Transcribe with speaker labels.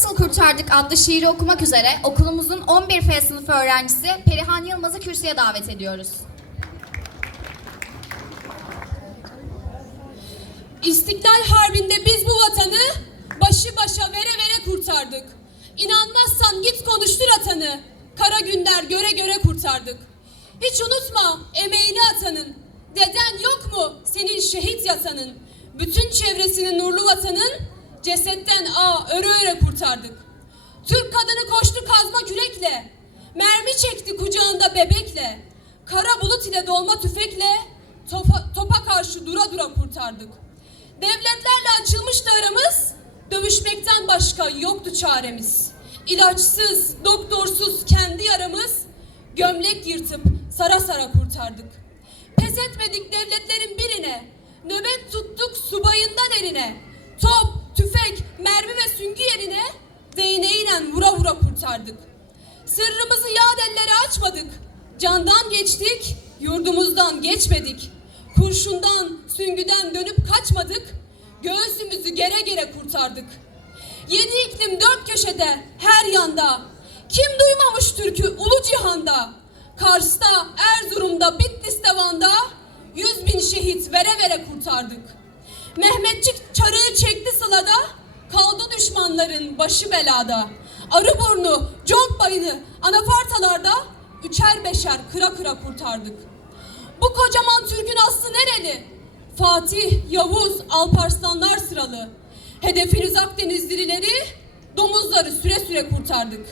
Speaker 1: Nasıl Kurtardık adlı şiiri okumak üzere okulumuzun 11 F sınıfı öğrencisi Perihan Yılmaz'ı kürsüye davet ediyoruz.
Speaker 2: İstiklal Harbi'nde biz bu vatanı başı başa vere vere kurtardık. İnanmazsan git konuştur atanı. Kara günler göre göre kurtardık. Hiç unutma emeğini atanın. Deden yok mu senin şehit yatanın? Bütün çevresini nurlu vatanın cesetten a öre öre kurtardık. Türk kadını koştu kazma kürekle. Mermi çekti kucağında bebekle. Kara bulut ile dolma tüfekle topa, topa karşı dura dura kurtardık. Devletlerle açılmıştı aramız, dövüşmekten başka yoktu çaremiz. İlaçsız, doktorsuz kendi yaramız, gömlek yırtıp sara sara kurtardık. Pes etmedik devletlerin birine, nöbet tuttuk subayından eline. Top, mermi ve süngü yerine değneğiyle vura vura kurtardık. Sırrımızı yağ ellere açmadık. Candan geçtik, yurdumuzdan geçmedik. Kurşundan, süngüden dönüp kaçmadık. Göğsümüzü gere gere kurtardık. Yedi iklim dört köşede, her yanda. Kim duymamış türkü ulu cihanda? Kars'ta, Erzurum'da, Bitlis'te, Van'da yüz bin şehit vere vere kurtardık. Mehmetçik çarığı çekti düşmanların başı belada. Arıburnu, Conkbayını, anafartalarda üçer beşer kıra kıra kurtardık. Bu kocaman Türk'ün aslı nereli? Fatih, Yavuz, Alparslanlar sıralı. Hedefiniz Akdeniz dirileri, domuzları süre süre kurtardık.